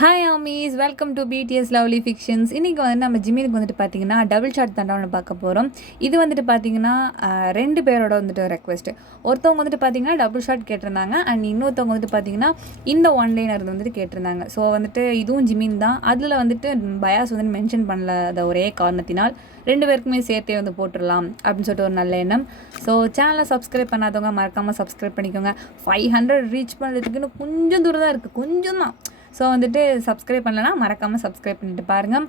Hi armies, welcome to BTS lovely fictions. இன்றைக்கி வந்து நம்ம ஜிம்மினுக்கு வந்துட்டு பார்த்தீங்கன்னா டபுள் ஷாட் தண்டனை பார்க்க போகிறோம். இது வந்துட்டு பார்த்தீங்கன்னா 2 பேரோட வந்துட்டு ரெக்வெஸ்ட்டு. ஒருத்தவங்க வந்துட்டு பார்த்தீங்கன்னா டபுள் ஷாட் கேட்டிருந்தாங்க, அண்ட் இன்னொருத்தவங்க வந்துட்டு பார்த்தீங்கன்னா இந்த ஒன்லைனர் வந்துட்டு கேட்டிருந்தாங்க. ஸோ வந்துட்டு இதுவும் ஜிமின் தான். அதில் வந்துட்டு பயாஸ் வந்துட்டு மென்ஷன் பண்ணல ஒரே காரணத்தினால் 2 பேருக்குமே சேர்த்தே வந்து போட்டுடலாம் அப்படின்னு சொல்லிட்டு ஒரு நல்ல எண்ணம். ஸோ சேனலை சப்ஸ்கிரைப் பண்ணாதவங்க மறக்காமல் சப்ஸ்கிரைப் பண்ணிக்கோங்க. 500 ரீச் பண்ணுறதுக்குன்னு கொஞ்சம் தூரம் தான் இருக்குது, கொஞ்சம் தான். ஸோ வந்துட்டு சப்ஸ்கிரைப் பண்ணலன்னா மறக்காமல் சப்ஸ்கிரைப் பண்ணிட்டு பாருங்கள்.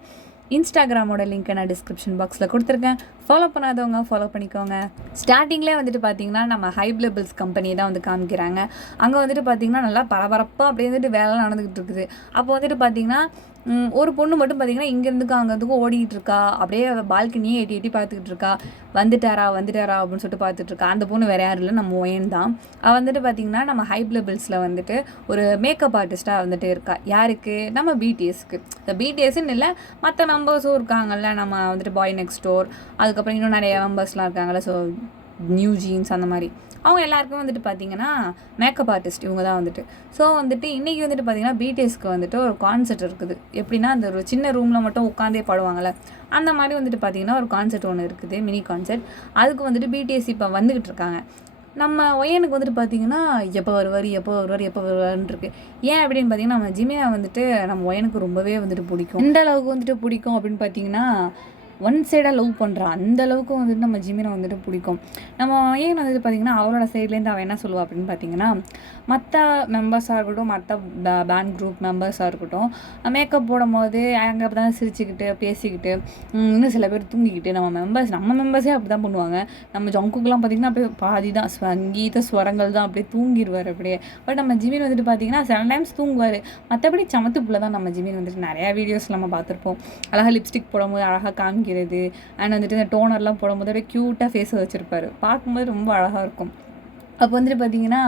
இன்ஸ்டாகிராமோட லிங்க்கை நான் டிஸ்கிரிப்ஷன் பாக்ஸில் கொடுத்துருக்கேன். ஃபாலோ பண்ணாதவங்க ஃபாலோ பண்ணிக்கோங்க. ஸ்டார்டிங்லேயே வந்துட்டு பார்த்தீங்கன்னா நம்ம ஹைப்ளபிள்ஸ் கம்பெனி தான் வந்து காமிக்கிறாங்க. அங்கே வந்துட்டு பார்த்தீங்கன்னா நல்லா பரபரப்பாக அப்படியே வந்துட்டு வேலை நடந்துக்கிட்டு இருக்குது. அப்போ வந்துட்டு பார்த்தீங்கன்னா ஒரு பொண்ணு மட்டும் பார்த்தீங்கன்னா இங்கேருந்துக்கு அங்கேருந்துக்கும் ஓடிக்கிட்டு இருக்கா. அப்படியே பால்கனியே எட்டி எட்டி பார்த்துக்கிட்டு இருக்கா. வந்துட்டாரா அப்படின்னு சொல்லிட்டு பார்த்துட்டு இருக்கா. அந்த பொண்ணு வேறு யாரும் இல்லை, நம்ம ஒயன் தான். அவள் வந்துட்டு பார்த்தீங்கன்னா நம்ம ஹைப்ளபிள்ஸில் வந்துட்டு ஒரு மேக்கப் ஆர்டிஸ்ட்டாக வந்துட்டு இருக்கா. யாருக்கு? நம்ம பிடிஎஸ்க்கு. இந்த பிடிஎஸ்ன்னு இல்லை, மற்ற மெம்பர்ஸும் இருக்காங்கல்ல. நம்ம வந்துட்டு பாய் நெக்ஸ்ட் டோர், அதுக்கப்புறம் இன்னும் நிறைய மெம்பர்ஸ்லாம் இருக்காங்கல்ல. ஸோ நியூ ஜீன்ஸ் அந்த மாதிரி அவங்க எல்லாருக்கும் வந்துட்டு பார்த்தீங்கன்னா மேக்கப் ஆர்டிஸ்ட் இவங்க தான் வந்துட்டு. ஸோ வந்துட்டு இன்றைக்கி வந்துட்டு பார்த்தீங்கன்னா பிடிஎஸ்க்கு வந்துட்டு ஒரு கான்செர்ட் இருக்குது. எப்படின்னா அந்த ஒரு சின்ன ரூமில் மட்டும் உட்காந்தே பாடுவாங்கள்ல, அந்த மாதிரி வந்துட்டு பார்த்தீங்கன்னா ஒரு கான்செர்ட் ஒன்று இருக்குது, மினி கான்செர்ட். அதுக்கு வந்துட்டு பிடிஎஸ் இப்போ வந்துக்கிட்டு இருக்காங்க. நம்ம ஒயனுக்கு வந்துட்டு பார்த்தீங்கன்னா எப்போ வருவார்ன்னு இருக்குது. ஏன் அப்படின்னு பார்த்தீங்கன்னா நம்ம ஜிமினா வந்துட்டு நம்ம ஒயனுக்கு ரொம்பவே வந்துட்டு பிடிக்கும். எந்த அளவுக்கு வந்துட்டு பிடிக்கும் அப்படின்னு பார்த்தீங்கன்னா ஒன் சைடாக லவ் பண்ணுறா. அந்த அளவுக்கு வந்துட்டு நம்ம ஜிமினை வந்துட்டு பிடிக்கும். நம்ம ஏன் வந்துட்டு பார்த்திங்கன்னா அவளோட சைட்லேருந்து அவள் என்ன சொல்லுவாள் அப்படின்னு பார்த்தீங்கன்னா, மற்ற மெம்பர்ஸாக இருக்கட்டும், மற்ற பேண்ட் குரூப் மெம்பர்ஸாக இருக்கட்டும், மேக்கப் போடும் போது அங்கே அப்படி தான் சிரிச்சுக்கிட்டு பேசிக்கிட்டு இன்னும் சில பேர் தூங்கிக்கிட்டு, நம்ம மெம்பர்ஸே அப்படி தான் பண்ணுவாங்க. நம்ம ஜங்குக்கெலாம் பார்த்திங்கன்னா அப்படியே பாதி தான் சங்கீத ஸ்வரங்கள் தான், அப்படியே தூங்கிடுவார் அப்படியே. பட் நம்ம ஜிமின் வந்துட்டு பார்த்திங்கன்னா சில டைம்ஸ் தூங்குவார். மற்றபடி சமத்துப்புல தான் நம்ம ஜிமின் வந்துட்டு. நிறையா வீடியோஸ் நம்ம பார்த்துருப்போம். அழகாக லிப்ஸ்டிக் போடும்போது அழகாக காமிக்கிறது, அண்ட் வந்துட்டு இந்த டோனர்லாம் போடும்போது அப்படியே க்யூட்டாக ஃபேஸை வச்சுருப்பாரு. பார்க்கும்போது ரொம்ப அழகாக இருக்கும். அப்போ வந்துட்டு பார்த்தீங்கன்னா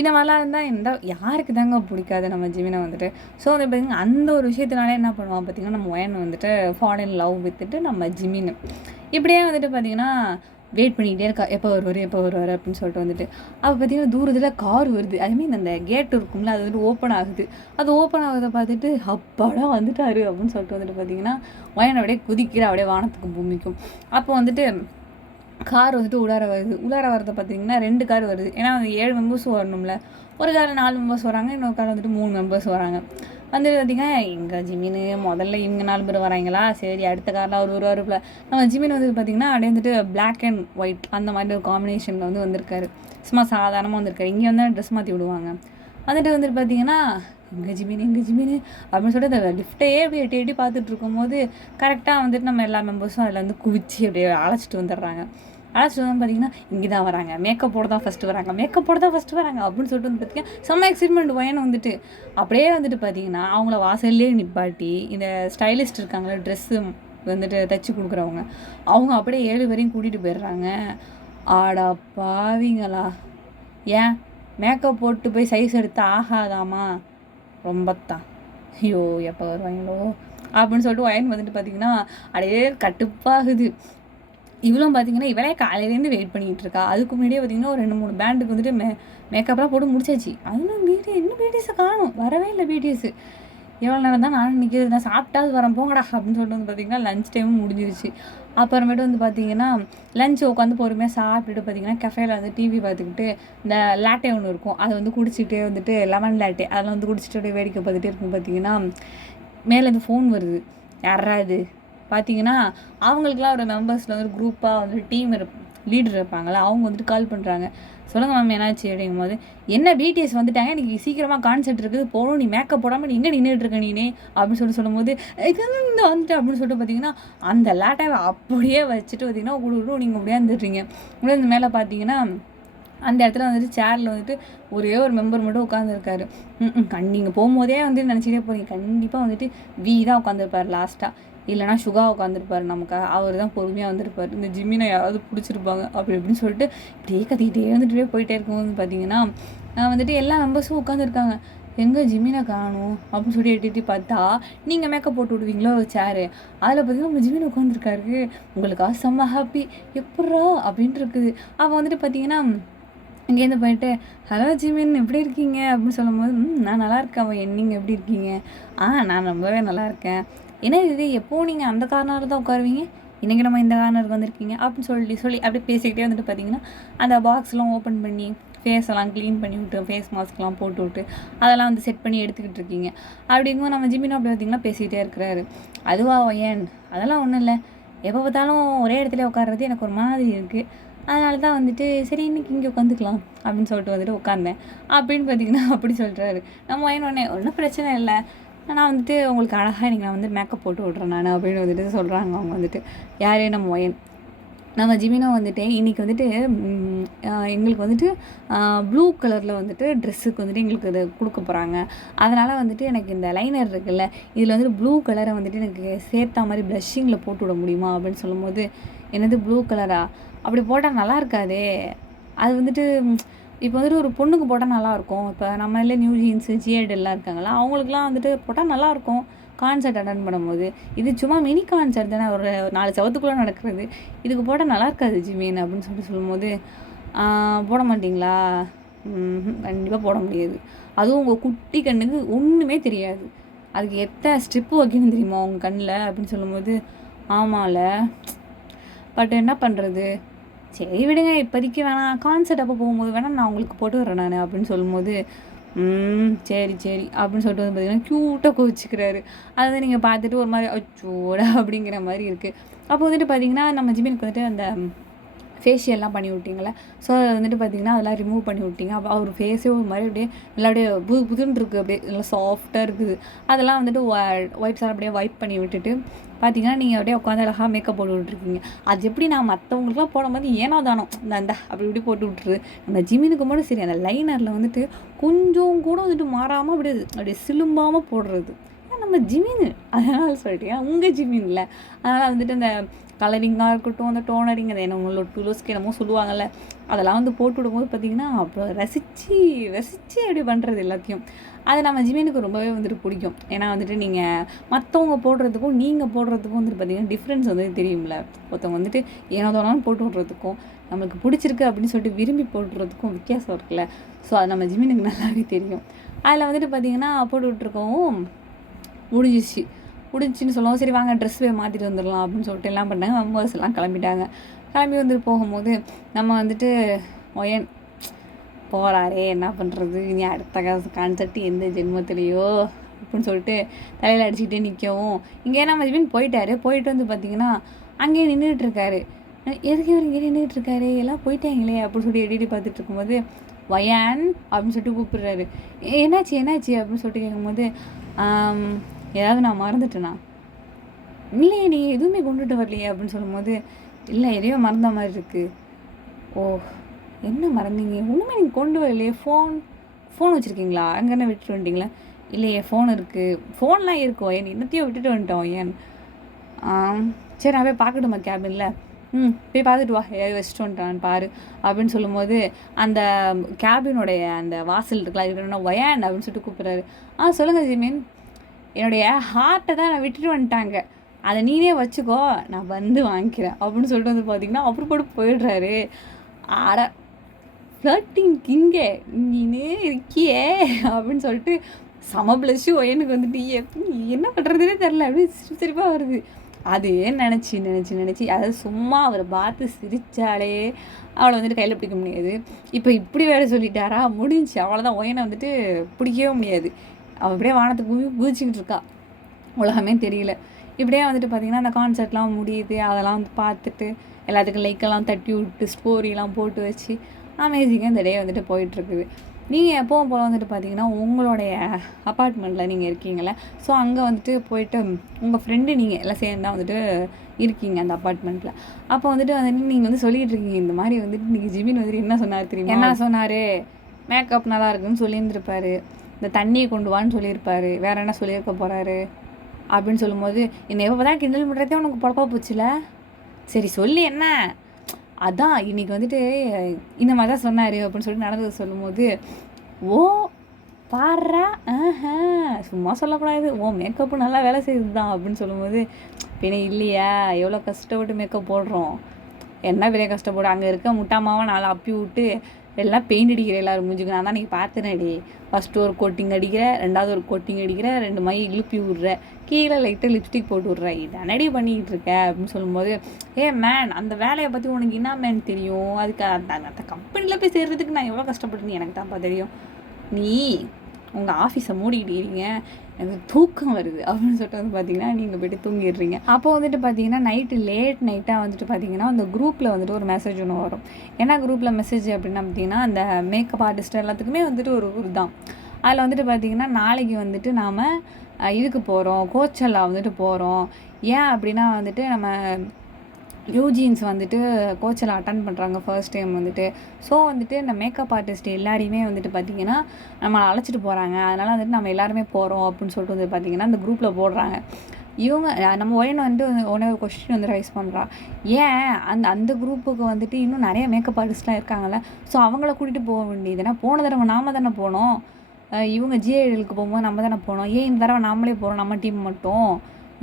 இந்த மாதிரிலாம் இருந்தால் யாருக்கு தாங்க பிடிக்காது நம்ம ஜிமினை வந்துட்டு. ஸோ வந்து பார்த்திங்கன்னா அந்த ஒரு விஷயத்தினாலே என்ன பண்ணுவான் பார்த்திங்கன்னா நம்ம ஒயன் வந்துட்டு ஃபால் இன் லவ் வித்துட்டு நம்ம ஜிமின். இப்படியே வந்துட்டு பார்த்திங்கன்னா வெயிட் பண்ணிக்கிட்டே இருக்கா, எப்போ வருவார் அப்படின்னு சொல்லிட்டு வந்துட்டு. அப்போ பார்த்திங்கன்னா தூரத்தில் கார் வருது. அதுமாரி அந்த கேட் இருக்கும்ல, அது வந்துட்டு ஓப்பன் ஆகுது. அது ஓப்பன் ஆகுதை பார்த்துட்டு அப்பாடா வந்துட்டாரு அப்படின்னு சொல்லிட்டு வந்துட்டு பார்த்திங்கன்னா ஒயன் அப்படியே குதிக்கிற, அப்படியே வானத்துக்கும் பூமிக்கும். அப்போ வந்துட்டு கார் வந்துட்டு உள்ளார வரதை பார்த்தீங்கன்னா 2 கார் வருது. ஏன்னா அந்த 7 மெம்பர்ஸும் வரணும்ல. ஒரு காரில் 4 மெம்பர்ஸ் வராங்க, இன்னொரு காரில் வந்துட்டு 3 மெம்பர்ஸ் வராங்க. வந்துட்டு பார்த்திங்கன்னா எங்கள் ஜிமின் முதல்ல இவங்க 4 பேர் வராங்களா, சரி அடுத்த காரில் அவர் வருவாருல. நம்ம ஜிமின் வந்துட்டு பார்த்திங்கன்னா அப்படியே வந்துட்டு பிளாக் அண்ட் ஒயிட் அந்த மாதிரி ஒரு காம்பினேஷனில் வந்து வந்திருக்காரு. சும்மா சாதாரணமாக வந்திருக்காரு. இங்கே வந்து ட்ரெஸ் மாற்றி விடுவாங்க. வந்துட்டு பார்த்திங்கன்னா எங்கள் ஜிமின் அப்படின்னு சொல்லிட்டு அந்த லிஃப்ட்டையே அப்படியே எட்டி எட்டி பார்த்துட்டு இருக்கும்போது கரெக்டாக வந்துட்டு நம்ம எல்லா மெம்பர்ஸும் அதில் வந்து குவிச்சு அப்படியே அழைச்சிட்டு வந்துடுறாங்க. அழைச்சிட்டு வந்து பார்த்திங்கன்னா இங்கே தான் வராங்க, மேக்கப் போட தான் ஃபஸ்ட்டு வராங்க அப்படின்னு சொல்லிட்டு வந்து பார்த்திங்கன்னா செம்ம எக்ஸைட்மெண்ட் ஒயன் வந்துட்டு. அப்படியே வந்துட்டு பார்த்திங்கன்னா அவங்கள வாசல்லே நிப்பாட்டி இந்த ஸ்டைலிஸ்ட் இருக்காங்களே, ட்ரெஸ்ஸு வந்துட்டு தைச்சி கொடுக்குறவங்க, அவங்க அப்படியே 7 பேரையும் கூட்டிகிட்டு போயிடுறாங்க. ஆடா பாவிங்களா, ஏன் மேக்கப் போட்டு போய் சைஸ் எடுத்து ஆகாதாமா, ரொம்பத்தான். ஐயோ எப்போ வருவாங்களோ அப்படின்னு சொல்லிட்டு ஒயன் வந்துட்டு பார்த்திங்கன்னா அப்படியே கட்டுப்பாகுது. இவளும் பார்த்திங்கன்னா இவளே காலையிலேருந்து வெயிட் பண்ணிகிட்டு இருக்கா. அதுக்கு முன்னாடியே பார்த்திங்கன்னா ஒரு 2-3 பேண்டுக்கு வந்துட்டு மேக்கப்லாம் போட்டு முடிச்சாச்சு. இன்னும் பிடிஎஸை காணும், வரவே இல்லை பிடிஎஸ். எவ்வளோ நேரம் தான் நானும் நிற்கிறது, நான் சாப்பிட்டாது வரேன் போங்கடா அப்படின்னு சொல்லிட்டு வந்து பார்த்திங்கன்னா லஞ்ச் டைமும் முடிஞ்சிருச்சு. அப்புறமேட்டு வந்து பார்த்திங்கன்னா லஞ்ச் உட்காந்து பொறுமையாக சாப்பிட்டுட்டு பார்த்திங்கன்னா கஃபேல வந்து டிவி பார்த்துக்கிட்டு இந்த லேட்டே ஒன்று இருக்கும், அதை வந்து குடிச்சிக்கிட்டே வந்துட்டு லெமன் லேட்டே அதெல்லாம் வந்து குடிச்சிட்டு அப்படியே வேடிக்கை பார்த்துட்டே இருக்கும். பார்த்திங்கன்னா மேலேருந்து ஃபோன் வருது. யாராது பார்த்திங்கன்னா அவங்களுக்குலாம் ஒரு மெம்பர்ஸில் வந்து குரூப்பாக வந்து டீம் லீடர் இருப்பாங்களா, அவங்க வந்துட்டு கால் பண்ணுறாங்க. சொல்லுங்கள் மேம் என்னாச்சு அப்படிங்கும் போது, என்ன பிடிஎஸ் வந்துட்டாங்க, இன்றைக்கி சீக்கிரமாக கான்செர்ட் இருக்குது போகணும், நீ மேக்கப் போடாமல் நீ எங்கே நின்றுட்டுருக்க நீனே அப்படின்னு சொல்லும்போது இது இந்த வந்துட்டு அப்படின்னு சொல்லிட்டு பார்த்திங்கன்னா அந்த லேட்டாவை அப்படியே வச்சுட்டு பார்த்திங்கன்னா நீங்கள் அப்படியே வந்துடுறீங்க. அப்படியே இந்த மேலே பார்த்தீங்கன்னா அந்த இடத்துல வந்துட்டு சேரில் வந்துட்டு ஒரே ஒரு மெம்பர் மட்டும் உட்காந்துருக்காரு. நீங்கள் போகும்போதே வந்து நினச்சிட்டே போகிறீங்க, கண்டிப்பாக வந்துட்டு வி தான் உட்காந்துருப்பார் லாஸ்ட்டாக, இல்லைனா சுகா உட்காந்துருப்பார். நமக்காக அவர் தான் பொறுமையாக வந்திருப்பார். இந்த ஜிம்மினை யாராவது பிடிச்சிருப்பாங்க அப்படின்னு சொல்லிட்டு இப்படியே கத்திக்கிட்டே வந்துட்டு போயிட்டே இருக்கும்போது பார்த்திங்கன்னா வந்துட்டு எல்லா மெம்பர்ஸும் உட்காந்துருக்காங்க. எங்கே ஜிம்மினை காணும் அப்படின்னு சொல்லி எட்டி பார்த்தா நீங்கள் மேக்கப் போட்டு விடுவீங்களோ சேரு, அதில் பார்த்திங்கன்னா உங்கள் ஜிம்மின் உட்காந்துருக்காரு. உங்களுக்காக செம்ம ஹாப்பி, எப்பட்றா அப்படின்ட்டு இருக்குது. அவள் வந்துட்டு பார்த்திங்கன்னா இங்கேருந்து போயிட்டு, "ஹலோ ஜிமின் எப்படி இருக்கீங்க?" அப்படின்னு சொல்லும்போது, நான் நல்லா இருக்கேன் ஒயன். நீங்க எப்படி இருக்கீங்க?" நான் ரொம்பவே நல்லா இருக்கேன்." என்ன இது எப்பவும் நீங்க அந்த கார்னர்ல தான் உட்காருவீங்க. இன்னைக்கு நம்ம இந்த கார்னருக்கு வந்திருக்கீங்க." அப்படின்னு சொல்லி சொல்லி அப்படியே பேசிக்கிட்டே வந்துட்டு பார்த்தீங்கன்னா, அந்த பாக்ஸ்லாம் ஓப்பன் பண்ணி, ஃபேஸ் எல்லாம் க்ளீன் பண்ணி விட்டு, ஃபேஸ் மாஸ்க்லாம் போட்டு விட்டு, அதெல்லாம் வந்து செட் பண்ணி எடுத்துக்கிட்டு இருக்கீங்க. அப்படிங்கும்போது நம்ம ஜிமினும் அப்படி பார்த்தீங்கன்னா பேசிக்கிட்டே இருக்கிறாரு. "அதுவா ஒயன், அதெல்லாம் ஒண்ணும் இல்ல. எப்போ பார்த்தாலும் ஒரே இடத்துலயே உட்கார்றது எனக்கு ஒரு மாதிரி இருக்கு. அதனால தான் வந்துட்டு சரி இன்னைக்கு இங்கே உட்காந்துக்கலாம் அப்படின்னு சொல்லிட்டு வந்துட்டு உட்காந்தேன்." அப்படின்னு பார்த்தீங்கன்னா அப்படி சொல்கிறாரு. நம்ம ஒயன் உடனே, "ஒன்றும் பிரச்சனை இல்லை. நான் வந்துட்டு உங்களுக்கு அழகாக இன்றைக்கி நான் வந்து மேக்கப் போட்டு விட்றேன் நான்." அப்படின்னு வந்துட்டு சொல்கிறாங்க அவங்க வந்துட்டு. யார்? நம்ம ஒயன். நம்ம ஜிமினும் வந்துட்டு இன்றைக்கி வந்துட்டு எங்களுக்கு வந்துட்டு ப்ளூ கலரில் வந்துட்டு ட்ரெஸ்ஸுக்கு வந்துட்டு எங்களுக்கு இது கொடுக்க போகிறாங்க. அதனால் வந்துட்டு எனக்கு இந்த லைனர் இருக்குல்ல, இதில் வந்துட்டு ப்ளூ கலரை வந்துட்டு எனக்கு சேர்த்தா மாதிரி ப்ளஷ்ஷிங்கில் போட்டு விட முடியுமா அப்படின்னு சொல்லும்போது, என்னது ப்ளூ கலரா? அப்படி போட்டால் நல்லா இருக்காதே. அது வந்துட்டு இப்போ வந்துட்டு ஒரு பொண்ணுக்கு போட்டால் நல்லாயிருக்கும். இப்போ நம்மளே நியூ ஜீன்ஸு, ஜிஐடி எல்லாம் இருக்காங்கல்ல, அவங்களுக்குலாம் வந்துட்டு போட்டால் நல்லாயிருக்கும் கான்சர்ட் அட்டன் பண்ணும்போது. இது சும்மா மினி கான்சர்ட் தானே, ஒரு 4 செவத்துக்குள்ளே நடக்கிறது. இதுக்கு போட்டால் நல்லா இருக்காது ஜிமின் அப்படின்னு சொல்லிட்டு சொல்லும்போது, போட மாட்டிங்களா? கண்டிப்பாக போட முடியாது. அதுவும் உங்கள் குட்டி கண்ணுக்கு ஒன்றுமே தெரியாது. அதுக்கு எத்தனை ஸ்ட்ரிப்பு வைக்கணும் தெரியுமா உங்கள் கண்ணில் அப்படின்னு சொல்லும்போது, ஆமாம்ல, பட் என்ன பண்ணுறது, சரி விடுங்க இப்போதைக்கு வேணாம், கான்சர்ட் அப்போ போகும்போது வேணால் நான் உங்களுக்கு போட்டு வரேன் நான் அப்படின்னு சொல்லும்போது, சரி சரி அப்படின்னு சொல்லிட்டு வந்து பார்த்தீங்கன்னா க்யூட்டாக கோவிச்சுக்கிறாரு. அதை வந்து நீங்கள் பார்த்துட்டு ஒரு மாதிரி அச்சோடா அப்படிங்கிற மாதிரி இருக்குது. அப்போ வந்துட்டு பார்த்தீங்கன்னா நம்ம ஜிமினுக்கு வந்துட்டு அந்த ஃபேஷியல்லாம் பண்ணி விட்டிங்கள. ஸோ அதை வந்துட்டு பார்த்தீங்கன்னா அதெல்லாம் ரிமூவ் பண்ணி விட்டிங்க. அப்போ அவர் ஃபேஸே ஒரு மாதிரி அப்படியே நல்லா அப்படியே புதுன்னு இருக்குது, அப்படியே நல்லா சாஃப்டாக இருக்குது. அதெல்லாம் வந்துட்டு ஒயிட்ஸால் அப்படியே வைப் பண்ணி விட்டுட்டு பார்த்தீங்கன்னா நீங்கள் அப்படியே உட்காந்து அழகாக மேக்கப் போட்டு விட்ருக்கீங்க. அது எப்படி நான் மற்றவங்களுக்குலாம் போடும்போது ஏனோ தானோ இந்த அப்படி இப்படி போட்டு விட்ருது. நம்ம ஜிமினுக்கு மட்டும் சரி அந்த லைனரில் வந்துட்டு கொஞ்சம் கூட வந்துட்டு மாறாமல் அப்படியே அப்படியே சிலும்பாமல் போடுறது. நம்ம ஜிமின் அதனால் சொல்லிட்டேன், உங்கள் ஜிமின் இல்லை. அதனால் வந்துட்டு அந்த கலரிங்காக இருக்கட்டும், அந்த டோனரிங், அதை என்ன உங்களோட டூலோஸ்க்கு என்னமோ சொல்லுவாங்கள்ல, அதெல்லாம் வந்து போட்டு விடும்போது பார்த்திங்கன்னா அப்புறம் ரசித்து அப்படி பண்ணுறது எல்லாத்தையும். அது நம்ம ஜிமினுக்கு ரொம்பவே வந்துட்டு பிடிக்கும். ஏன்னா வந்துட்டு நீங்கள் மற்றவங்க போடுறதுக்கும் நீங்கள் போடுறதுக்கும் வந்துட்டு பார்த்திங்கன்னா டிஃப்ரென்ஸ் வந்து தெரியும்ல. ஒருத்தவங்க வந்துட்டு ஏனோ தானோன்னு போட்டு விட்றதுக்கும் நம்மளுக்கு பிடிச்சிருக்கு அப்படின்னு சொல்லிட்டு விரும்பி போடுறதுக்கும் வித்தியாசம் இருக்குல்ல. ஸோ அது நம்ம ஜிமினுக்கு நல்லாவே தெரியும். அதில் வந்துட்டு பார்த்திங்கன்னா போட்டு விட்ருக்கவும் முடிஞ்சிச்சின்னு சொல்லுவோம். சரி வாங்க ட்ரெஸ் மாற்றிட்டு வந்துடலாம் அப்படின்னு சொல்லிட்டு எல்லாம் பண்ணாங்க. மெம்பர்ஸ் எல்லாம் கிளம்பிட்டாங்க. கிளம்பி வந்துட்டு போகும்போது நம்ம வந்துட்டு ஒயன் போகிறாரே என்ன பண்ணுறது, இனி அடுத்த கான்செப்ட் எந்த ஜென்மத்திலையோ அப்படின்னு சொல்லிட்டு தலையில் அடிச்சுக்கிட்டே நிற்கவும், இங்கே நம்ம ஜிமின் போயிட்டு வந்து பார்த்திங்கன்னா அங்கேயே நின்றுட்டு இருக்காரு. எதுக்கு இவர் இங்கே நின்றுட்டு இருக்காரு, எல்லாம் போயிட்டாங்களே அப்படின்னு சொல்லி எடிட்டு பார்த்துட்டு இருக்கும்போது, ஒயான் அப்படின்னு சொல்லிட்டு கூப்பிடுறாரு. என்னாச்சு அப்படின்னு சொல்லிட்டு கேட்கும்போது, ஏதாவது நான் மறந்துட்டேனா? இல்லையே நீ எதுவுமே கொண்டுட்டு வரலையே அப்படின்னு சொல்லும்போது, இல்லை எதையோ மறந்த மாதிரி இருக்குது. ஓ என்ன மறந்தீங்க? ஒன்றுமே நீங்கள் கொண்டு வரலையே. ஃபோன் வச்சுருக்கீங்களா? அங்கேன்னு விட்டுட்டு வந்துட்டீங்களா? இல்லையே ஃபோன் இருக்குது. ஃபோன்லாம் இருக்கும் ஏன் என்னத்தையும் விட்டுட்டு வந்துட்டோம் ஏன். சரி நான் போய் பார்க்கட்டுமா கேபினில்? போய் பார்த்துட்டு வா, ஏதாவது வச்சுட்டு வந்துட்டான்னு பாரு அப்படின்னு சொல்லும்போது, அந்த கேபினுடைய அந்த வாசல் இருக்குல்ல, அது ஒயான் அப்படின்னு சொல்லிட்டு கூப்பிட்றாரு. சொல்லுங்கள் ஜிமின், என்னுடைய ஹார்ட்டை தான் நான் விட்டுட்டு வந்துட்டாங்க, அதை நீனே வச்சுக்கோ, நான் வந்து வாங்கிக்கிறேன் அப்படின்னு சொல்லிட்டு வந்து பார்த்தீங்கன்னா அப்புறம் போட்டு போயிடுறாரு. ஆட ஃப்ளர்ட்டிங் கிங்கே நீனே இருக்கியே அப்படின்னு சொல்லிட்டு சம ப்ளஷ்ஷு ஒயனுக்கு வந்துட்டு என்ன பண்ணுறதுனே தெரில, அப்படியே சிரிப்பாக வருது. அதே நினச்சி அதாவது சும்மா அவரை பார்த்து சிரித்தாலே அவளை வந்துட்டு கையில் பிடிக்க முடியாது. இப்போ இப்படி வேறு சொல்லிட்டாரா, முடிஞ்சு அவ்வளோதான். ஒயனை வந்துட்டு பிடிக்கவே முடியாது. அவள் அப்படியே வானத்துக்கு குதிச்சுக்கிட்டு இருக்கா, உலகமே தெரியல. இப்படியே வந்துட்டு பார்த்திங்கன்னா அந்த கான்சர்ட்லாம் முடியுது. அதெல்லாம் வந்து பார்த்துட்டு எல்லாத்துக்கும் லைக்கெல்லாம் தட்டி விட்டு ஸ்டோரிலாம் போட்டு வச்சு அமேசிங்காக இந்த டே வந்துட்டு போயிட்டுருக்குது. நீங்கள் எப்போவும் போல் வந்துட்டு பார்த்தீங்கன்னா உங்களுடைய அப்பார்ட்மெண்ட்டில் நீங்கள் இருக்கீங்களே, ஸோ அங்கே வந்துட்டு போயிட்டு உங்கள் ஃப்ரெண்டு நீங்கள் எல்லாம் சேர்ந்து தான் வந்துட்டு இருக்கீங்க அந்த அப்பார்ட்மெண்ட்டில். அப்போ வந்துட்டு நீங்கள் வந்து சொல்லிகிட்டு இருக்கீங்க இந்த மாதிரி வந்துட்டு இன்றைக்கி ஜிமின் வந்துட்டு என்ன சொன்னார் தெரியுமா? என்ன சொன்னார்? மேக்கப் நல்லா இருக்குன்னு சொல்லியிருந்துருப்பார், இந்த தண்ணியை கொண்டு வான்னு சொல்லியிருப்பார், வேறு என்ன சொல்லியிருக்க போகிறாரு அப்படின்னு சொல்லும்போது, என்னை எப்போ தான் கிண்டல் பண்ணுறதே உனக்கு பொழப்பா போச்சுல, சரி சொல்லி என்ன, அதான் இன்றைக்கி வந்துட்டு இந்த மாதிரி தான் சொன்னார் அப்படின்னு சொல்லிட்டு நடந்தது சொல்லும்போது, ஓ பாடுறா, சும்மா சொல்லக்கூடாது, ஓ மேக்கப்பு நல்லா வேலை செய்யுது தான் அப்படின்னு சொல்லும்போது, பின்ன இல்லையா எவ்வளோ கஷ்டப்பட்டு மேக்கப் போடுறோம், என்ன பெரிய கஷ்டப்படும், அங்கே இருக்க முட்டாமாவை நாளை அப்பி விட்டு எல்லாம் பெயிண்ட் அடிக்கிற எல்லோரும் மூஞ்சுக்கு. நான் தான் நீங்கள் பார்த்தேனேடி, ஃபஸ்ட்டு ஒரு கோட்டிங் அடிக்கிற, ரெண்டாவது ஒரு கோட்டிங் அடிக்கிற, 2 மை இழுப்பி விட்ற, கீழே லைட்டாக லிப்ஸ்டிக் போட்டு விட்ற, இதனடி பண்ணிக்கிட்டு இருக்க அப்படின்னு சொல்லும்போது, மேன் அந்த வேலையை பற்றி உனக்கு என்ன மேன் தெரியும்? அதுக்கு அந்த கம்பெனியில் போய் சேர்றதுக்கு நான் எவ்வளோ கஷ்டப்பட்டேன்னு எனக்கு தான்ப்பா தெரியும். நீ உங்கள் ஆஃபீஸை மூடிக்கிட்டீங்க, எனக்கு தூக்கம் வருது அப்படின்னு சொல்லிட்டு வந்து பார்த்தீங்கன்னா நீங்கள் போய்ட்டு தூங்கிடுறீங்க. அப்போ வந்துட்டு பார்த்தீங்கன்னா லேட் நைட்டாக வந்துட்டு பார்த்தீங்கன்னா அந்த குரூப்பில் வந்துட்டு ஒரு மெசேஜ் ஒன்று வரும். என்ன குரூப்பில் மெசேஜ் அப்படின்னா பார்த்தீங்கன்னா, அந்த மேக்கப் ஆர்டிஸ்ட் எல்லாத்துக்குமே வந்துட்டு ஒரு தான். அதில் வந்துட்டு பார்த்தீங்கன்னா, நாளைக்கு வந்துட்டு நாம் இதுக்கு போகிறோம், கோச்செல்லாம் வந்துட்டு போகிறோம். ஏன் அப்படின்னா வந்துட்டு நம்ம யூஜின்ஸ் வந்துட்டு கோச்சில் அட்டன் பண்ணுறாங்க ஃபர்ஸ்ட் டைம் வந்துட்டு. ஸோ வந்துட்டு இந்த மேக்கப் ஆர்டிஸ்ட் எல்லாரையுமே வந்துட்டு பார்த்திங்கன்னா நம்மளை அழைச்சிட்டு போகிறாங்க. அதனால் வந்துட்டு நம்ம எல்லாருமே போகிறோம் அப்படின்னு சொல்லிட்டு வந்து பார்த்திங்கன்னா அந்த குரூப்பில் போடுறாங்க. இவங்க நம்ம ஒயின் வந்துட்டு ஒன்றே ஒரு கொஸ்டின் வந்து ரைஸ் பண்ணுறா, ஏன் அந்த குரூப்புக்கு வந்துட்டு இன்னும் நிறைய மேக்கப் ஆர்டிஸ்ட்லாம் இருக்காங்கல்ல, ஸோ அவங்கள கூட்டிகிட்டு போக வேண்டியது. ஏன்னா போன தடவை நாம தானே போனோம், இவங்க ஜிஐடிஎலுக்கு போகும்போது நம்ம தானே போனோம், ஏன் இந்த தடவை நாமளே போகிறோம் நம்ம டீம் மட்டும்,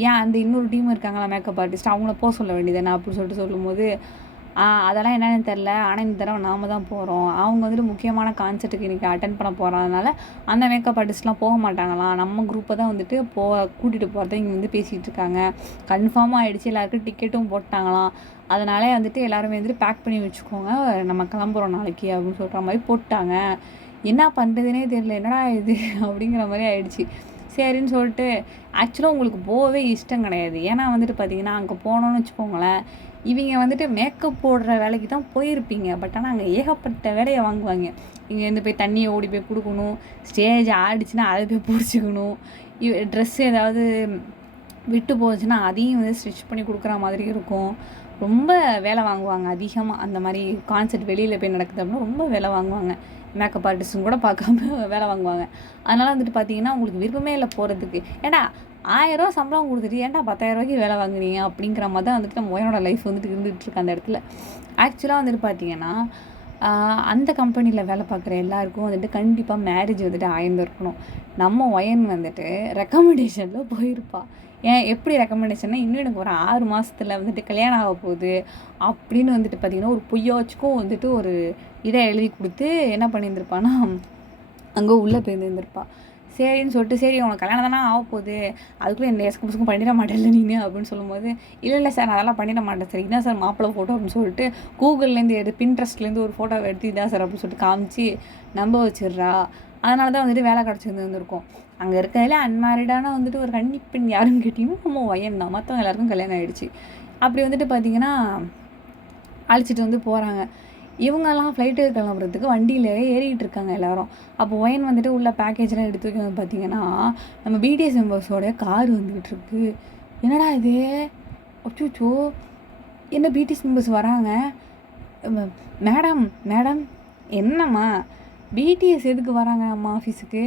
ஏன் அந்த இன்னொரு டீம் இருக்காங்களா மேக்கப் ஆர்டிஸ்ட், அவங்கள போக சொல்ல வேண்டியதானே அப்படின்னு சொல்லிட்டு சொல்லும்போது, அதெல்லாம் என்னென்னு தெரில, ஆனால் இந்த தடவை நாம் தான் போகிறோம், அவங்க வந்துட்டு முக்கியமான கான்செர்ட்டுக்கு இன்றைக்கி அட்டன் பண்ண போகிறதுனால அந்த மேக்கப் ஆர்டிஸ்ட்லாம் போக மாட்டாங்களாம், நம்ம குரூப்பை தான் வந்துட்டு கூட்டிகிட்டு போகிறத இங்கே வந்து பேசிகிட்டு இருக்காங்க. கன்ஃபார்மாக ஆகிடுச்சு, எல்லாருக்கும் டிக்கெட்டும் போட்டாங்களாம். அதனாலே வந்துட்டு எல்லாருமே வந்துட்டு பேக் பண்ணி வச்சுக்கோங்க, நம்ம கிளம்புறோம் நாளைக்கு அப்படின்னு சொல்கிற மாதிரி போட்டாங்க. என்ன பண்ணுறதுனே தெரியல, என்னடா இது அப்படிங்கிற மாதிரி ஆயிடுச்சு. சரின்னு சொல்லிட்டு ஆக்சுவலாக உங்களுக்கு போகவே இஷ்டம் கிடையாது. ஏன்னா வந்துட்டு பார்த்தீங்கன்னா அங்கே போனோன்னு வச்சுக்கோங்களேன், இவங்க வந்துட்டு மேக்கப் போடுற வேலைக்கு தான் போயிருப்பீங்க. பட் ஆனால் அங்கே ஏகப்பட்ட வேலையை வாங்குவாங்க. இங்கேருந்து போய் தண்ணியை ஓடி போய் கொடுக்கணும், ஸ்டேஜ் ஆடிச்சுன்னா அதை போய் பிடிச்சிக்கணும், ட்ரெஸ் ஏதாவது விட்டு போச்சுன்னா அதையும் வந்து ஸ்டிச் பண்ணி கொடுக்குற மாதிரி இருக்கும். ரொம்ப வேலை வாங்குவாங்க அதிகமாக. அந்த மாதிரி கான்செர்ட் வெளியில் போய் நடக்குது அப்படின்னா ரொம்ப வேலை வாங்குவாங்க. மேக்கப் ஆர்டிஸ்ட்டும் கூட பார்க்காம வேலை வாங்குவாங்க. அதனால் வந்துட்டு பார்த்தீங்கன்னா உங்களுக்கு விருப்பமே இல்லை போகிறதுக்கு. ஏன்னா 1000 ரூபா சம்பளம் கொடுத்துட்டு ஏன்டா 10,000 ரூபாய்க்கு வேலை வாங்குறீங்க அப்படிங்கிற மாதிரி தான் வந்துட்டு நம்ம ஒயனோட லைஃப் வந்துட்டு இருந்துகிட்ருக்கு அந்த இடத்துல. ஆக்சுவலாக வந்துட்டு பார்த்தீங்கன்னா அந்த கம்பெனியில் வேலை பார்க்குற எல்லாருக்கும் வந்துட்டு கண்டிப்பாக மேரேஜ் வந்துட்டு ஆயிருந்துருக்கணும். நம்ம ஒயன் வந்துட்டு ரெக்கமெண்டேஷனில் போயிருப்பா. ஏன் எப்படி ரெக்கமெண்டேஷன்னா, இன்னும் எனக்கு ஒரு 6 மாதத்தில் வந்துட்டு கல்யாணம் ஆக போகுது அப்படின்னு வந்துட்டு பார்த்திங்கன்னா ஒரு பொய்யாச்சுக்கும் வந்துட்டு ஒரு இதை எழுதி கொடுத்து என்ன பண்ணியிருந்திருப்பான்னா அங்கே உள்ளே போயிருந்துருப்பா. சரின்னு சொல்லிட்டு, சரி உனக்கு கல்யாணம் தானே ஆக போகுது, அதுக்குள்ளே எந்த எஸ்கப்ஸுக்கும் பண்ணிட மாட்டேன்ல நீ அப்படின்னு சொல்லும்போது, இல்லை சார் அதெல்லாம் பண்ணிட மாட்டேன் சார், இதான் சார் மாப்பிள்ளை ஃபோட்டோ அப்படின்னு சொல்லிட்டு கூகுள்லேருந்து பின்ட்ரெஸ்ட்லேருந்து ஒரு ஃபோட்டோ எடுத்து இதான் சார் அப்படின்னு சொல்லிட்டு காமிச்சு நம்ப வச்சிடுறா. அதனால தான் வந்துட்டு வேலை கிடச்சிருந்துருக்கும். அங்கே இருக்கிறதுல அன்மேரிடான வந்துட்டு ஒரு கன்னிப்பெண் யாருன்னு கேட்டிங்கன்னா நம்ம ஒயன் தான். மற்றவங்க எல்லாருக்கும் கல்யாணம் ஆகிடுச்சு. அப்படி வந்துட்டு பார்த்திங்கன்னா அழைச்சிட்டு வந்து போகிறாங்க. இவங்கெல்லாம் ஃப்ளைட்டு கிளம்புறதுக்கு வண்டியில் ஏறிக்கிட்டு இருக்காங்க எல்லோரும். அப்போ ஒயன் வந்துட்டு உள்ள பேக்கேஜ்லாம் எடுத்து வைக்கணும். பார்த்திங்கன்னா நம்ம பிடிஎஸ் மெம்பர்ஸோடைய கார் வந்துக்கிட்டு இருக்கு. என்னடா இது, அச்சோ என்ன பிடிஎஸ் மெம்பர்ஸ் வராங்க, மேடம் மேடம் என்னம்மா பிடிஎஸ் எதுக்கு வராங்க நம்ம ஆஃபீஸுக்கு,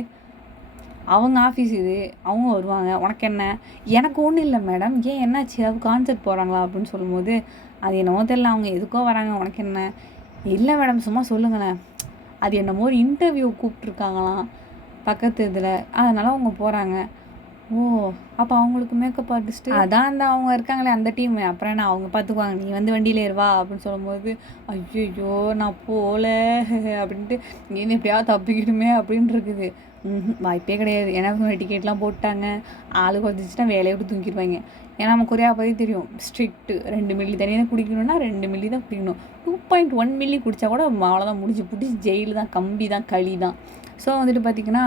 அவங்க ஆஃபீஸ் இது, அவங்க வருவாங்க, உனக்கு என்ன, எனக்கு ஒன்றும் இல்லை மேடம், ஏன் என்னாச்சு, அது கான்செர்ட் போகிறாங்களா அப்படின்னு சொல்லும்போது, அது என்னமோ தெரியல, அவங்க எதுக்கோ வராங்க, உனக்கு என்ன, இல்லை மேடம் சும்மா சொல்லுங்களேன், அது என்னமோ ஒரு இன்டர்வியூ கூப்பிட்ருக்காங்களாம் பக்கத்து இதில், அதனால் அவங்க போகிறாங்க. ஓ அப்போ அவங்களுக்கு மேக்கப் ஆர்டிஸ்ட்டு அதான் அந்த அவங்க இருக்காங்களே அந்த டீம், அப்புறம் என்ன அவங்க பார்த்துக்குவாங்க, நீ வந்து வண்டியில் ஏறுவா அப்படின்னு சொல்லும்போது, ஐயோ நான் போகல அப்படின்ட்டு நீ எப்படியாவது தப்பிக்கிடுமே அப்படின்னு இருக்குது. வாய்ப்பே கிடையாது. ஏன்னா டிக்கெட்லாம் போட்டாங்க, ஆளுக்கு வந்துச்சுன்னா வேலையை விட்டு தூக்கிடுவாங்க. ஏன்னா நம்ம கொரியா பற்றி தெரியும், ஸ்ட்ரிக்ட்டு 2 மில்லி தனியாக குடிக்கணும்னா 2 மில்லி தான் குடிக்கணும். 2.1 மில்லி குடித்தா கூட அவ்வளோதான், முடிச்சு ஜெயிலு தான், கம்பி தான், களி தான். ஸோ வந்துட்டு பார்த்திங்கன்னா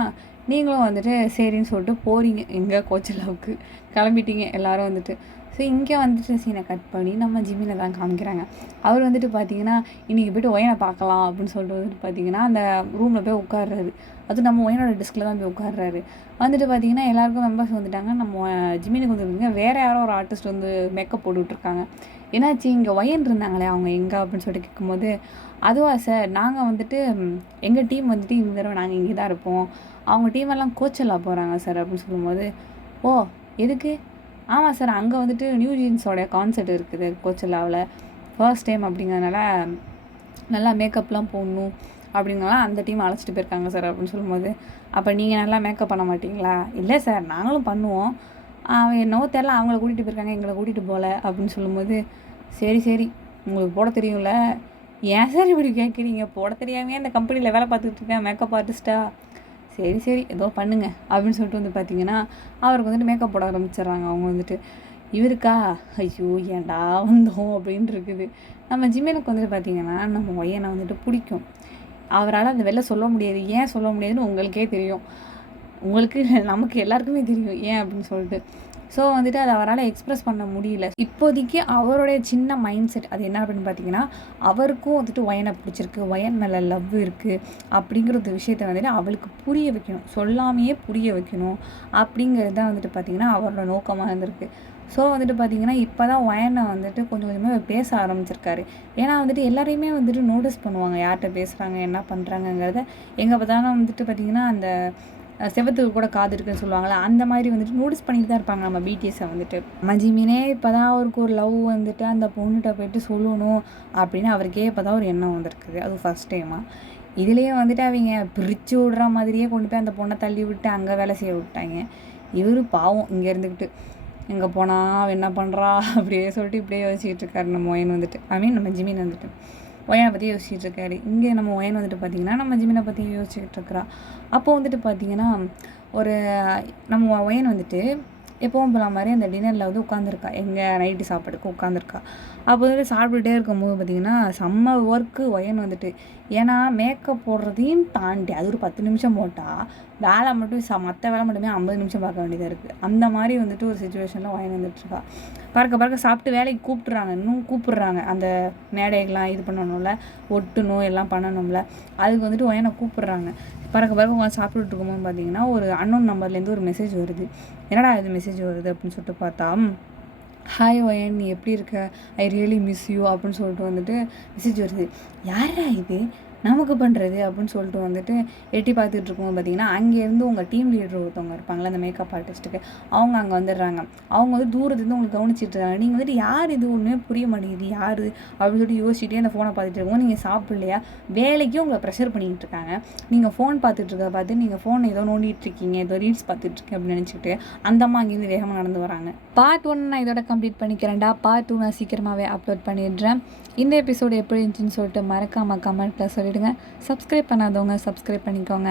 நீங்களும் வந்துட்டு சரின்னு சொல்லிட்டு போகிறீங்க எங்கே கோச்சலாவுக்கு கிளம்பிட்டீங்க எல்லோரும் வந்துட்டு. ஸோ இங்கே வந்துட்டு சீனை கட் பண்ணி நம்ம ஜிம்மினை தான் காமிக்கிறாங்க. அவர் வந்துட்டு பார்த்திங்கன்னா இன்றைக்கி போய்ட்டு ஒயனை பார்க்கலாம் அப்படின்னு சொல்லிட்டு வந்துட்டு பார்த்திங்கன்னா அந்த ரூமில் போய் உட்கார்றாரு. அதுவும் நம்ம ஒயனோட டிஸ்கில் தான் போய் உட்கார்றாரு. வந்துட்டு பார்த்திங்கன்னா எல்லாேருக்கும் மெம்பர்ஸ் வந்துட்டாங்க. நம்ம ஜிம்மினுக்கு வந்துருங்க வேறு யாரோ ஒரு ஆர்டிஸ்ட் வந்து மேக்கப் போட்டுட்ருக்காங்க. என்னாச்சு இங்கே ஒயன் இருந்தாங்களே அவங்க எங்கே அப்படின்னு சொல்லிட்டு கேட்கும்போது, அதுவா சார் நாங்கள் வந்துட்டு எங்கள் டீம் வந்துட்டு இந்த தடவை நாங்கள் இங்கே தான் இருப்போம், அவங்க டீமெல்லாம் கோச்செல்லாம் போகிறாங்க சார் அப்படின்னு சொல்லும்போது, ஓ எதுக்கு, ஆமாம் சார் அங்கே வந்துட்டு நியூ ஜீன்ஸோடைய கான்செர்ட் இருக்குது கோச்செல்லாவில், ஃபர்ஸ்ட் டைம் அப்படிங்கிறதுனால நல்லா மேக்கப்லாம் போடணும் அப்படிங்கலாம் அந்த டீம் அழைச்சிட்டு போயிருக்காங்க சார் அப்படின்னு சொல்லும்போது, அப்போ நீங்கள் நல்லா மேக்கப் பண்ண மாட்டிங்களா, இல்லை சார் நாங்களும் பண்ணுவோம், என்னவோ தெரில அவங்கள கூட்டிகிட்டு போயிருக்காங்க எங்களை கூட்டிகிட்டு போகல அப்படின்னு சொல்லும்போது, சரி உங்களுக்கு போட தெரியும்ல, ஏன் சார் இப்படி கேட்குறீங்க? போட தெரியாமையே அந்த கம்பெனியில் வேலை பார்த்துட்டு இருக்கேன், மேக்கப் ஆர்டிஸ்ட்டா. சரி சரி ஏதோ பண்ணுங்க அப்படின்னு சொல்லிட்டு வந்து பார்த்தீங்கன்னா, அவருக்கு வந்துட்டு மேக்கப் போட ஆரம்பிச்சிடுறாங்க அவங்க வந்துட்டு. இவருக்கா ஐயோ ஏன்டா வந்தோம் அப்படின்னு இருக்குது. நம்ம ஜிம்மினுக்கு வந்துட்டு பார்த்தீங்கன்னா, நம்ம ஒய்யனை வந்துட்டு பிடிக்கும். அவரால் அந்த வெளில சொல்ல முடியாது. ஏன் சொல்ல முடியாதுன்னு உங்களுக்கே தெரியும். உங்களுக்கு நமக்கு எல்லாருக்குமே தெரியும் ஏன் அப்படின்னு சொல்லிட்டு. ஸோ வந்துட்டு அதை அவரால் எக்ஸ்ப்ரெஸ் பண்ண முடியல. இப்போதைக்கு அவருடைய சின்ன மைண்ட் செட் அது என்ன அப்படின்னு பார்த்தீங்கன்னா, அவருக்கும் வந்துட்டு ஒயனை பிடிச்சிருக்கு, ஒயன் மேலே லவ் இருக்குது அப்படிங்கிற ஒரு விஷயத்த வந்துட்டு அவளுக்கு புரிய வைக்கணும், சொல்லாமையே புரிய வைக்கணும் அப்படிங்கிறது தான் வந்துட்டு பார்த்திங்கன்னா அவரோட நோக்கமாக இருந்திருக்கு. ஸோ வந்துட்டு பார்த்திங்கன்னா இப்போ தான் ஒயனை வந்துட்டு கொஞ்சம் கொஞ்சமாக பேச ஆரம்பிச்சிருக்காரு. ஏன்னா வந்துட்டு எல்லாரையுமே வந்துட்டு நோட்டீஸ் பண்ணுவாங்க, யார்கிட்ட பேசுகிறாங்க என்ன பண்ணுறாங்கங்கிறத. எங்கே பார்த்தாலும் வந்துட்டு பார்த்திங்கன்னா அந்த செவத்துக்கு கூட காது இருக்குன்னு சொல்லுவாங்களே, அந்த மாதிரி வந்துட்டு நோட்டீஸ் பண்ணிட்டு தான் இருப்பாங்க நம்ம பிடிஎஸை வந்துட்டு. மஜிமினே இப்போ தான் அவருக்கு ஒரு லவ் வந்துட்டு அந்த பொண்ணுகிட்ட போய்ட்டு சொல்லணும் அப்படின்னு அவருக்கே இப்போ தான் ஒரு எண்ணம் வந்திருக்குது. அது ஃபஸ்ட் டைமாக. இதுலேயே வந்துட்டு அவங்க பிரித்து விடுற மாதிரியே கொண்டு போய் அந்த பொண்ணை தள்ளி விட்டு அங்கே வேலை செய்ய விட்டாங்க. இவர் பாவம் இங்கே இருந்துக்கிட்டு எங்கே போனால் அவள் என்ன பண்ணுறா அப்படியே சொல்லிட்டு இப்படியே யோசிச்சுட்டு இருக்காரு நம்ம ஒயன் வந்துட்டு. நம்ம ஜிமின் வந்துட்டு ஒயனை பற்றி யோசிச்சுட்டு இருக்காரு. இங்கே நம்ம ஒயன் வந்துட்டு பார்த்திங்கன்னா நம்ம ஜிமினை பற்றி யோசிச்சுக்கிட்டு இருக்கிறா. அப்போது வந்துட்டு பார்த்திங்கன்னா ஒரு நம்ம ஒயன் வந்துட்டு எப்பவும் போல மாதிரி அந்த டின்னரில் வந்து உட்காந்துருக்கா, எங்கள் நைட்டு சாப்பாடுக்கு உட்காந்துருக்கா. அப்போ வந்துட்டு சாப்பிட்டுட்டே இருக்கும்போது பார்த்திங்கன்னா செம்ம ஒர்க்கு ஒயன் வந்துட்டு. ஏன்னா மேக்கப் போடுறதையும் தாண்டி அது ஒரு 10 நிமிஷம் போட்டால் வேலை மட்டும் மற்ற வேலை மட்டுமே 50 நிமிஷம் பார்க்க வேண்டியதாக இருக்குது. அந்த மாதிரி வந்துட்டு ஒரு சுச்சுவேஷனில் ஒயன் வந்துட்டுருக்கா. பறக்க சாப்பிட்டு வேலைக்கு கூப்பிட்றாங்க, இன்னும் கூப்பிட்றாங்க. அந்த மேடைகள்லாம் இது பண்ணணும்ல, ஒட்டணும் எல்லாம் பண்ணணும்ல, அதுக்கு வந்துட்டு ஒயனை கூப்பிட்றாங்க. பறக்க உட்காந்து சாப்பிட்டுட்டு இருக்கும்போது பார்த்தீங்கன்னா ஒரு அன்னோன் நம்பர்லேருந்து ஒரு மெசேஜ் வருது. என்னடா இது மெசேஜ் வருது அப்படின்னு சொல்லிட்டு பார்த்தா, ஹாய் ஒயன் நீ எப்படி இருக்க, ஐ ரியலி மிஸ் யூ அப்படின்னு சொல்லிட்டு வந்துட்டு மெசேஜ் வருது. யாரா இது நமக்கு பண்ணுறது அப்படின்னு சொல்லிட்டு வந்துட்டு எட்டி பார்த்துட்டு இருக்கோம். பார்த்தீங்கன்னா அங்கேருந்து உங்கள் டீம் லீடர் ஒருத்தவங்க இருப்பாங்களே அந்த மேக்கப் ஆர்டிஸ்ட்டுக்கு, அவங்க அங்கே வந்துடுறாங்க. அவங்க வந்து தூரத்துலேருந்து உங்களுக்கு கவனிச்சிட்டு இருக்காங்க. நீங்கள் வந்துட்டு யார் இது ஒன்றுமே புரிய மாட்டேங்குது யார் அப்படின்னு சொல்லிட்டு யோசிச்சுட்டே அந்த ஃபோனை பார்த்துட்டு இருக்கோம். நீங்கள் சாப்பிட்லையா, வேலைக்கு உங்களை ப்ரெஷர் பண்ணிக்கிட்டு இருக்காங்க. நீங்கள் ஃபோன் பார்த்துட்டு பார்த்து நீங்கள் ஃபோன் ஏதோ நோண்டிகிட்டு இருக்கீங்க, ஏதோ ரீல்ஸ் பார்த்துட்ருக்கேன் அப்படின்னு நினச்சிட்டு அந்த அம்மா அங்கேருந்து வேகமாக நடந்து வராங்க. பார்ட் 1 நான் இதோட கம்ப்ளீட் பண்ணிக்கிறேன்டா. பார்ட் 2 நான் சீக்கிரமாகவே அப்லோட் பண்ணிடுறேன். இந்த எபிசோடு எப்படி இருந்துச்சுன்னு சொல்லிட்டு மறக்காமல் கமெண்ட்டில் சொல்லிவிடுங்க. சப்ஸ்கிரைப் பண்ணாதவங்க சப்ஸ்கிரைப் பண்ணிக்கோங்க.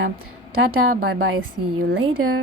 Tata, bye bye, see you later.